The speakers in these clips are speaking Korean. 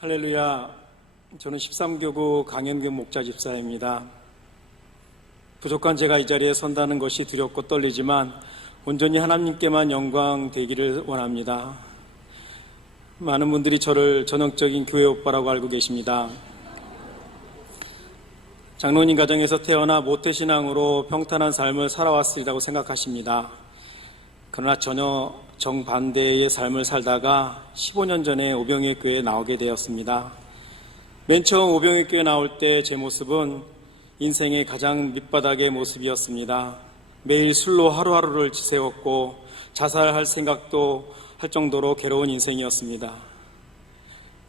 할렐루야. 저는 13교구 강현금 목자 집사입니다. 부족한 제가 이 자리에 선다는 것이 두렵고 떨리지만 온전히 하나님께만 영광 되기를 원합니다. 많은 분들이 저를 전형적인 교회 오빠라고 알고 계십니다. 장로님 가정에서 태어나 모태신앙으로 평탄한 삶을 살아왔으리라고 생각하십니다. 그러나 전혀 정반대의 삶을 살다가 15년 전에 오병이교회에 나오게 되었습니다. 맨 처음 오병이교회에 나올 때 제 모습은 인생의 가장 밑바닥의 모습이었습니다. 매일 술로 하루하루를 지새웠고 자살할 생각도 할 정도로 괴로운 인생이었습니다.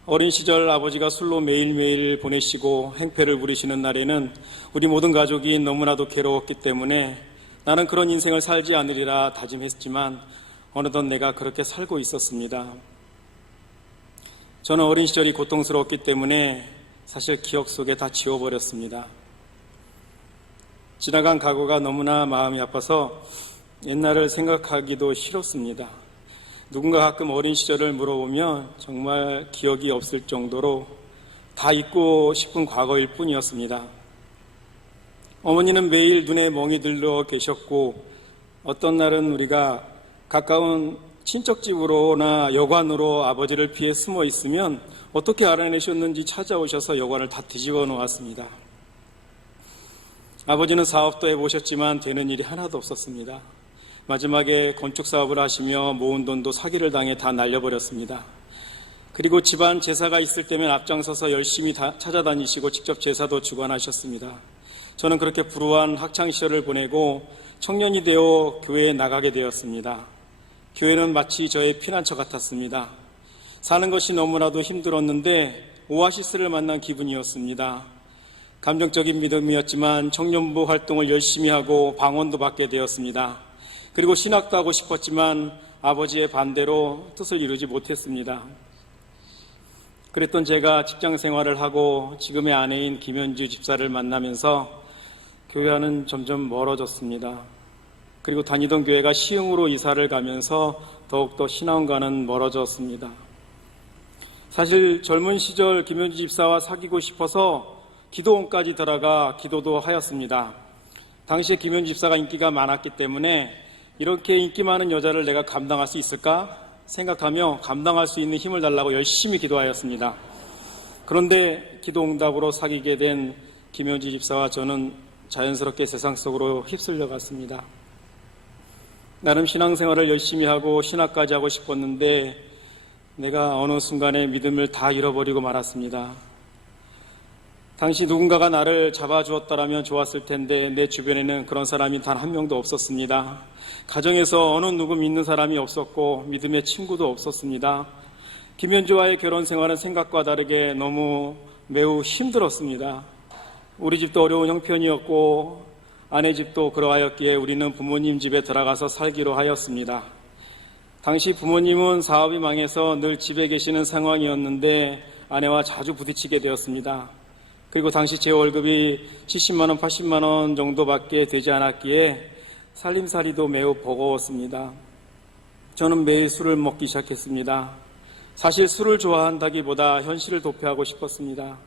어린 시절 아버지가 술로 매일매일 보내시고 행패를 부리시는 날에는 우리 모든 가족이 너무나도 괴로웠기 때문에 나는 그런 인생을 살지 않으리라 다짐했지만 어느덧 내가 그렇게 살고 있었습니다. 저는 어린 시절이 고통스러웠기 때문에 사실 기억 속에 다 지워버렸습니다. 지나간 과거가 너무나 마음이 아파서 옛날을 생각하기도 싫었습니다. 누군가 가끔 어린 시절을 물어보면 정말 기억이 없을 정도로 다 잊고 싶은 과거일 뿐이었습니다. 어머니는 매일 눈에 멍이 들러 계셨고 어떤 날은 우리가 가까운 친척집으로나 여관으로 아버지를 피해 숨어 있으면 어떻게 알아내셨는지 찾아오셔서 여관을 다 뒤집어 놓았습니다. 아버지는 사업도 해보셨지만 되는 일이 하나도 없었습니다. 마지막에 건축 사업을 하시며 모은 돈도 사기를 당해 다 날려버렸습니다. 그리고 집안 제사가 있을 때면 앞장서서 열심히 찾아다니시고 직접 제사도 주관하셨습니다. 저는 그렇게 불우한 학창시절을 보내고 청년이 되어 교회에 나가게 되었습니다. 교회는 마치 저의 피난처 같았습니다. 사는 것이 너무나도 힘들었는데 오아시스를 만난 기분이었습니다. 감정적인 믿음이었지만 청년부 활동을 열심히 하고 방언도 받게 되었습니다. 그리고 신학도 하고 싶었지만 아버지의 반대로 뜻을 이루지 못했습니다. 그랬던 제가 직장 생활을 하고 지금의 아내인 김현주 집사를 만나면서 교회와는 점점 멀어졌습니다. 그리고 다니던 교회가 시흥으로 이사를 가면서 더욱더 신앙과는 멀어졌습니다. 사실 젊은 시절 김현주 집사와 사귀고 싶어서 기도원까지 들어가 기도도 하였습니다. 당시에 김현주 집사가 인기가 많았기 때문에 이렇게 인기 많은 여자를 내가 감당할 수 있을까 생각하며 감당할 수 있는 힘을 달라고 열심히 기도하였습니다. 그런데 기도 응답으로 사귀게 된 김현주 집사와 저는 자연스럽게 세상 속으로 휩쓸려 갔습니다. 나름 신앙생활을 열심히 하고 신학까지 하고 싶었는데 내가 어느 순간에 믿음을 다 잃어버리고 말았습니다. 당시 누군가가 나를 잡아주었다라면 좋았을 텐데 내 주변에는 그런 사람이 단 한 명도 없었습니다. 가정에서 어느 누구 믿는 사람이 없었고 믿음의 친구도 없었습니다. 김현주와의 결혼 생활은 생각과 다르게 너무 매우 힘들었습니다. 우리 집도 어려운 형편이었고 아내 집도 그러하였기에 우리는 부모님 집에 들어가서 살기로 하였습니다. 당시 부모님은 사업이 망해서 늘 집에 계시는 상황이었는데 아내와 자주 부딪히게 되었습니다. 그리고 당시 제 월급이 70만 원, 80만 원 정도밖에 되지 않았기에 살림살이도 매우 버거웠습니다. 저는 매일 술을 먹기 시작했습니다. 사실 술을 좋아한다기보다 현실을 도피하고 싶었습니다.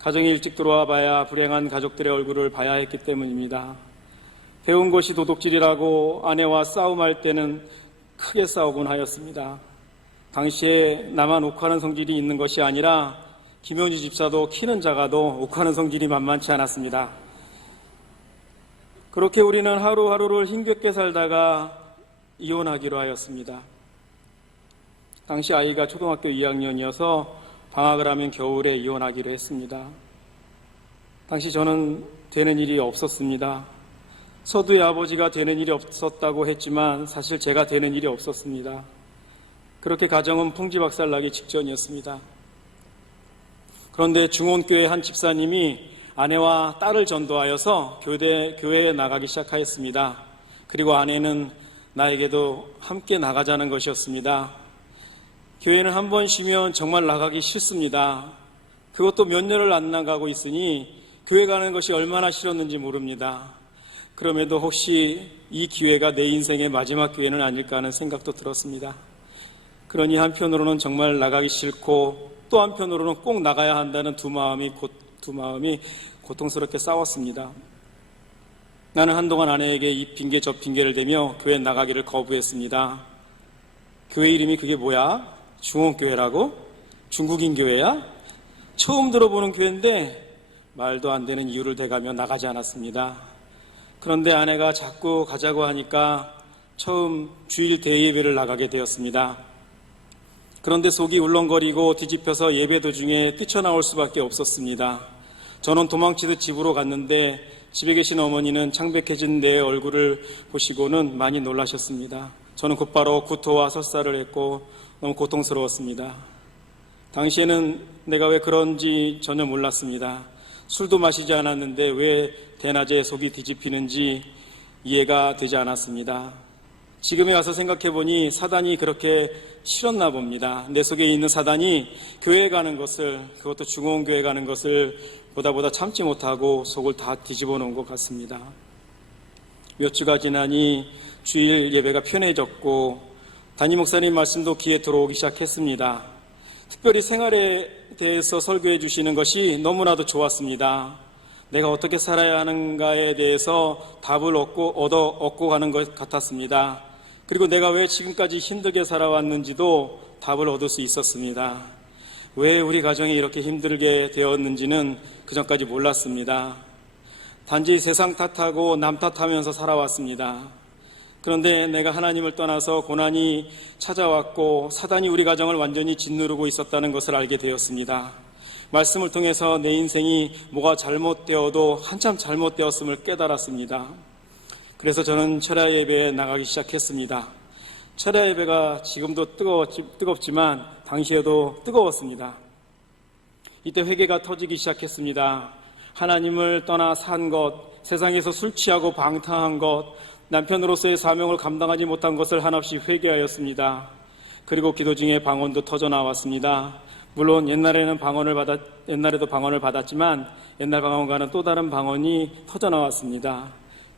가정에 일찍 들어와 봐야 불행한 가족들의 얼굴을 봐야 했기 때문입니다. 배운 것이 도둑질이라고 아내와 싸움할 때는 크게 싸우곤 하였습니다. 당시에 나만 욱하는 성질이 있는 것이 아니라 김현주 집사도 키는 작아도 욱하는 성질이 만만치 않았습니다. 그렇게 우리는 하루하루를 힘겹게 살다가 이혼하기로 하였습니다. 당시 아이가 초등학교 2학년이어서 방학을 하면 겨울에 이혼하기로 했습니다. 당시 저는 되는 일이 없었습니다. 서두에 아버지가 되는 일이 없었다고 했지만 사실 제가 되는 일이 없었습니다. 그렇게 가정은 풍지박살나기 직전이었습니다. 그런데 중원교회 한 집사님이 아내와 딸을 전도하여서 교회에 나가기 시작하였습니다. 그리고 아내는 나에게도 함께 나가자는 것이었습니다. 교회는 한 번 쉬면 정말 나가기 싫습니다. 그것도 몇 년을 안 나가고 있으니 교회 가는 것이 얼마나 싫었는지 모릅니다. 그럼에도 혹시 이 기회가 내 인생의 마지막 기회는 아닐까 하는 생각도 들었습니다. 그러니 한편으로는 정말 나가기 싫고 또 한편으로는 꼭 나가야 한다는 두 마음이 고통스럽게 싸웠습니다. 나는 한동안 아내에게 이 핑계 저 핑계를 대며 교회 나가기를 거부했습니다. 교회 이름이 그게 뭐야? 중원교회라고? 중국인 교회야? 처음 들어보는 교회인데 말도 안 되는 이유를 대가며 나가지 않았습니다. 그런데 아내가 자꾸 가자고 하니까 처음 주일 대예배를 나가게 되었습니다. 그런데 속이 울렁거리고 뒤집혀서 예배 도중에 뛰쳐나올 수밖에 없었습니다. 저는 도망치듯 집으로 갔는데 집에 계신 어머니는 창백해진 내 얼굴을 보시고는 많이 놀라셨습니다. 저는 곧바로 구토와 설사를 했고 너무 고통스러웠습니다. 당시에는 내가 왜 그런지 전혀 몰랐습니다. 술도 마시지 않았는데 왜 대낮에 속이 뒤집히는지 이해가 되지 않았습니다. 지금에 와서 생각해보니 사단이 그렇게 싫었나 봅니다. 내 속에 있는 사단이 교회에 가는 것을, 그것도 중원교회 가는 것을 보다 참지 못하고 속을 다 뒤집어 놓은 것 같습니다. 몇 주가 지나니 주일 예배가 편해졌고 담임 목사님 말씀도 귀에 들어오기 시작했습니다. 특별히 생활에 대해서 설교해 주시는 것이 너무나도 좋았습니다. 내가 어떻게 살아야 하는가에 대해서 답을 얻고 가는 것 같았습니다. 그리고 내가 왜 지금까지 힘들게 살아왔는지도 답을 얻을 수 있었습니다. 왜 우리 가정이 이렇게 힘들게 되었는지는 그전까지 몰랐습니다. 단지 세상 탓하고 남 탓하면서 살아왔습니다. 그런데 내가 하나님을 떠나서 고난이 찾아왔고 사단이 우리 가정을 완전히 짓누르고 있었다는 것을 알게 되었습니다. 말씀을 통해서 내 인생이 뭐가 잘못되어도 한참 잘못되었음을 깨달았습니다. 그래서 저는 철야 예배에 나가기 시작했습니다. 철야 예배가 지금도 뜨겁지만 당시에도 뜨거웠습니다. 이때 회개가 터지기 시작했습니다. 하나님을 떠나 산 것, 세상에서 술 취하고 방탕한 것, 남편으로서의 사명을 감당하지 못한 것을 한없이 회개하였습니다. 그리고 기도 중에 방언도 터져 나왔습니다. 물론 옛날에도 방언을 받았지만 옛날 방언과는 또 다른 방언이 터져 나왔습니다.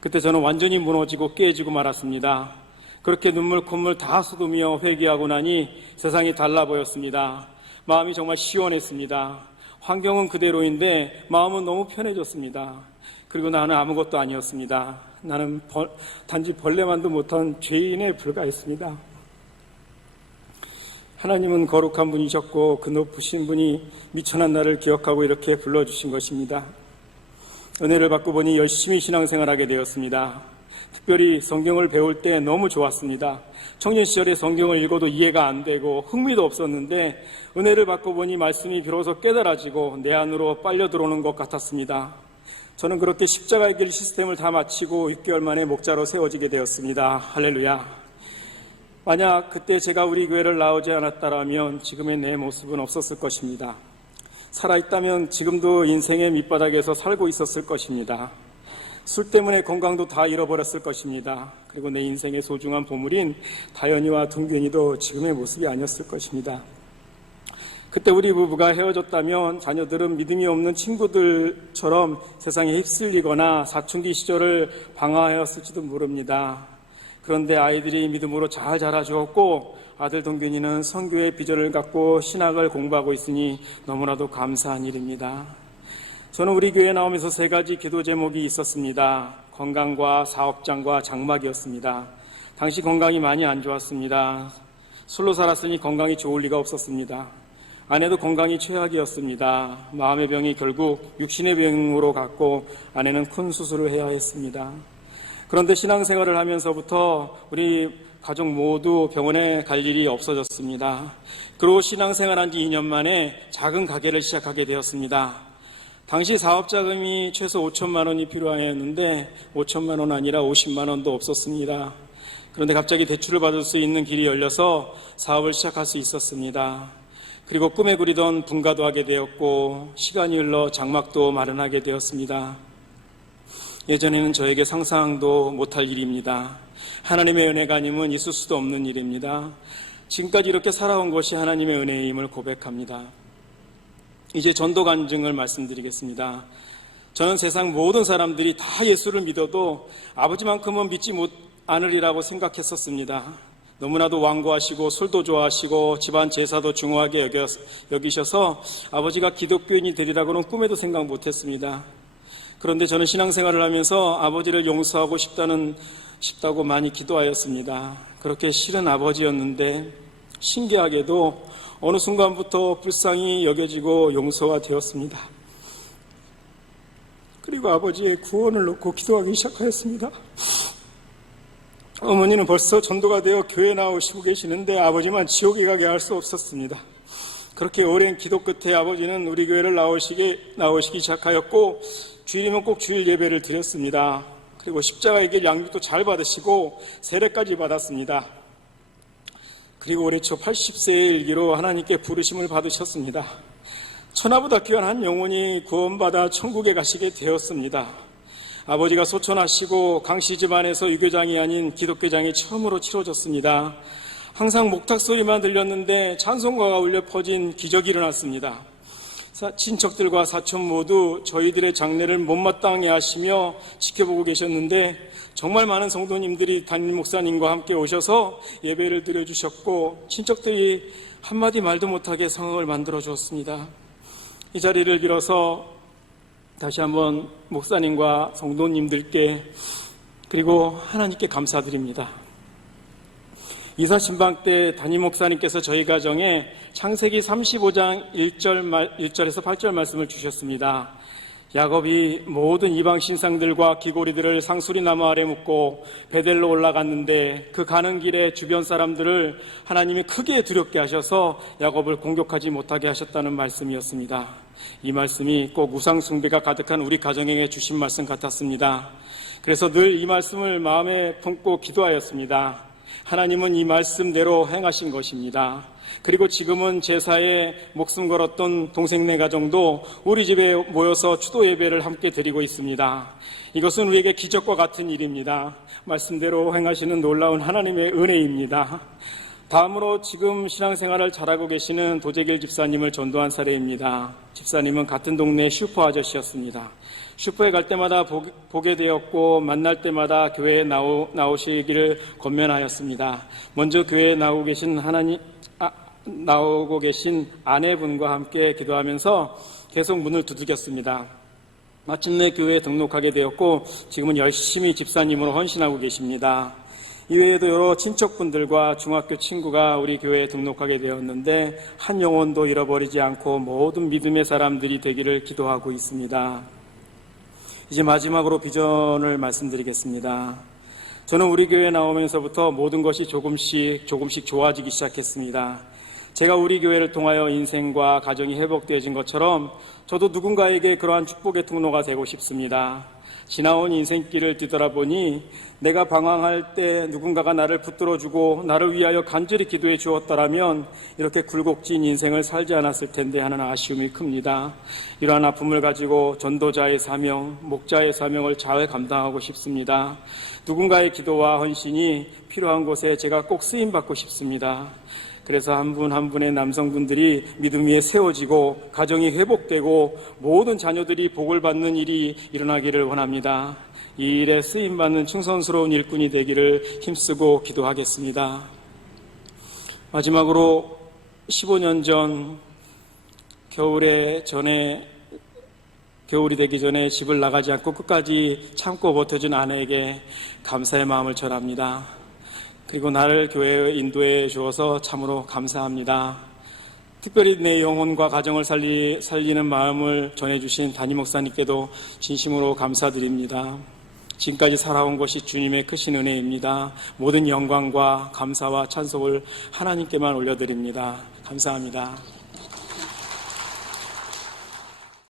그때 저는 완전히 무너지고 깨지고 말았습니다. 그렇게 눈물 콧물 다 쏟으며 회개하고 나니 세상이 달라 보였습니다. 마음이 정말 시원했습니다. 환경은 그대로인데 마음은 너무 편해졌습니다. 그리고 나는 아무것도 아니었습니다. 나는 단지 벌레만도 못한 죄인에 불과했습니다. 하나님은 거룩한 분이셨고 그 높으신 분이 미천한 나를 기억하고 이렇게 불러주신 것입니다. 은혜를 받고 보니 열심히 신앙생활하게 되었습니다. 특별히 성경을 배울 때 너무 좋았습니다. 청년 시절에 성경을 읽어도 이해가 안 되고 흥미도 없었는데 은혜를 받고 보니 말씀이 비로소 깨달아지고 내 안으로 빨려 들어오는 것 같았습니다. 저는 그렇게 십자가의 길 시스템을 다 마치고 6개월 만에 목자로 세워지게 되었습니다. 할렐루야. 만약 그때 제가 우리 교회를 나오지 않았다면 지금의 내 모습은 없었을 것입니다. 살아있다면 지금도 인생의 밑바닥에서 살고 있었을 것입니다. 술 때문에 건강도 다 잃어버렸을 것입니다. 그리고 내 인생의 소중한 보물인 다현이와 동균이도 지금의 모습이 아니었을 것입니다. 그때 우리 부부가 헤어졌다면 자녀들은 믿음이 없는 친구들처럼 세상에 휩쓸리거나 사춘기 시절을 방황하였을지도 모릅니다. 그런데 아이들이 믿음으로 잘 자라주었고 아들 동균이는 선교의 비전을 갖고 신학을 공부하고 있으니 너무나도 감사한 일입니다. 저는 우리 교회에 나오면서 3가지 기도 제목이 있었습니다. 건강과 사업장과 장막이었습니다. 당시 건강이 많이 안 좋았습니다. 술로 살았으니 건강이 좋을 리가 없었습니다. 아내도 건강이 최악이었습니다. 마음의 병이 결국 육신의 병으로 갔고 아내는 큰 수술을 해야 했습니다. 그런데 신앙생활을 하면서부터 우리 가족 모두 병원에 갈 일이 없어졌습니다. 그리고 신앙생활한 지 2년 만에 작은 가게를 시작하게 되었습니다. 당시 사업자금이 최소 5천만 원이 필요하였는데 5천만 원 아니라 50만 원도 없었습니다. 그런데 갑자기 대출을 받을 수 있는 길이 열려서 사업을 시작할 수 있었습니다. 그리고 꿈에 그리던 분가도 하게 되었고 시간이 흘러 장막도 마련하게 되었습니다. 예전에는 저에게 상상도 못할 일입니다. 하나님의 은혜가 아니면 있을 수도 없는 일입니다. 지금까지 이렇게 살아온 것이 하나님의 은혜임을 고백합니다. 이제 전도 간증을 말씀드리겠습니다. 저는 세상 모든 사람들이 다 예수를 믿어도 아버지만큼은 믿지 않으리라고 생각했었습니다. 너무나도 완고하시고 술도 좋아하시고 집안 제사도 중요하게 여기셔서 아버지가 기독교인이 되리라고는 꿈에도 생각 못했습니다. 그런데 저는 신앙생활을 하면서 아버지를 용서하고 싶다고 많이 기도하였습니다. 그렇게 싫은 아버지였는데 신기하게도 어느 순간부터 불쌍히 여겨지고 용서가 되었습니다. 그리고 아버지의 구원을 놓고 기도하기 시작하였습니다. 어머니는 벌써 전도가 되어 교회 나오시고 계시는데 아버지만 지옥에 가게 할 수 없었습니다. 그렇게 오랜 기도 끝에 아버지는 우리 교회를 나오시기 시작하였고 주일이면 꼭 주일 예배를 드렸습니다. 그리고 십자가의 길 양육도 잘 받으시고 세례까지 받았습니다. 그리고 올해 초 80세의 일기로 하나님께 부르심을 받으셨습니다. 천하보다 귀한 한 영혼이 구원받아 천국에 가시게 되었습니다. 아버지가 소천하시고 강씨 집안에서 유교장이 아닌 기독교장이 처음으로 치러졌습니다. 항상 목탁 소리만 들렸는데 찬송가가 울려 퍼진 기적이 일어났습니다. 친척들과 사촌 모두 저희들의 장례를 못마땅해 하시며 지켜보고 계셨는데 정말 많은 성도님들이 담임 목사님과 함께 오셔서 예배를 드려주셨고 친척들이 한마디 말도 못하게 상황을 만들어 주었습니다. 이 자리를 빌어서 다시 한번 목사님과 성도님들께 그리고 하나님께 감사드립니다. 이사 신방 때 담임 목사님께서 저희 가정에 창세기 35장 1절에서 8절 말씀을 주셨습니다. 야곱이 모든 이방 신상들과 기고리들을 상수리 나무 아래 묻고 베델로 올라갔는데 그 가는 길에 주변 사람들을 하나님이 크게 두렵게 하셔서 야곱을 공격하지 못하게 하셨다는 말씀이었습니다. 이 말씀이 꼭 우상 숭배가 가득한 우리 가정에 주신 말씀 같았습니다. 그래서 늘 이 말씀을 마음에 품고 기도하였습니다. 하나님은 이 말씀대로 행하신 것입니다. 그리고 지금은 제사에 목숨 걸었던 동생네 가정도 우리 집에 모여서 추도 예배를 함께 드리고 있습니다. 이것은 우리에게 기적과 같은 일입니다. 말씀대로 행하시는 놀라운 하나님의 은혜입니다. 다음으로 지금 신앙생활을 잘하고 계시는 도재길 집사님을 전도한 사례입니다. 집사님은 같은 동네 슈퍼 아저씨였습니다. 슈퍼에 갈 때마다 보게 되었고 만날 때마다 교회에 나오시기를 권면하였습니다. 먼저 교회에 나오고 계신 아내분과 함께 기도하면서 계속 문을 두들겼습니다. 마침내 교회에 등록하게 되었고 지금은 열심히 집사님으로 헌신하고 계십니다. 이외에도 여러 친척분들과 중학교 친구가 우리 교회에 등록하게 되었는데 한 영혼도 잃어버리지 않고 모든 믿음의 사람들이 되기를 기도하고 있습니다. 이제 마지막으로 비전을 말씀드리겠습니다. 저는 우리 교회에 나오면서부터 모든 것이 조금씩 좋아지기 시작했습니다. 제가 우리 교회를 통하여 인생과 가정이 회복되어진 것처럼 저도 누군가에게 그러한 축복의 통로가 되고 싶습니다. 지나온 인생길을 뒤돌아보니 내가 방황할 때 누군가가 나를 붙들어주고 나를 위하여 간절히 기도해 주었더라면 이렇게 굴곡진 인생을 살지 않았을 텐데 하는 아쉬움이 큽니다. 이러한 아픔을 가지고 전도자의 사명, 목자의 사명을 잘 감당하고 싶습니다. 누군가의 기도와 헌신이 필요한 곳에 제가 꼭 쓰임받고 싶습니다. 그래서 한 분 한 분의 남성분들이 믿음 위에 세워지고 가정이 회복되고 모든 자녀들이 복을 받는 일이 일어나기를 원합니다. 이 일에 쓰임받는 충성스러운 일꾼이 되기를 힘쓰고 기도하겠습니다. 마지막으로 15년 전 겨울이 되기 전에 집을 나가지 않고 끝까지 참고 버텨준 아내에게 감사의 마음을 전합니다. 그리고 나를 교회에 인도해 주어서 참으로 감사합니다. 특별히 내 영혼과 가정을 살리는 마음을 전해주신 담임 목사님께도 진심으로 감사드립니다. 지금까지 살아온 것이 주님의 크신 은혜입니다. 모든 영광과 감사와 찬송을 하나님께만 올려드립니다. 감사합니다.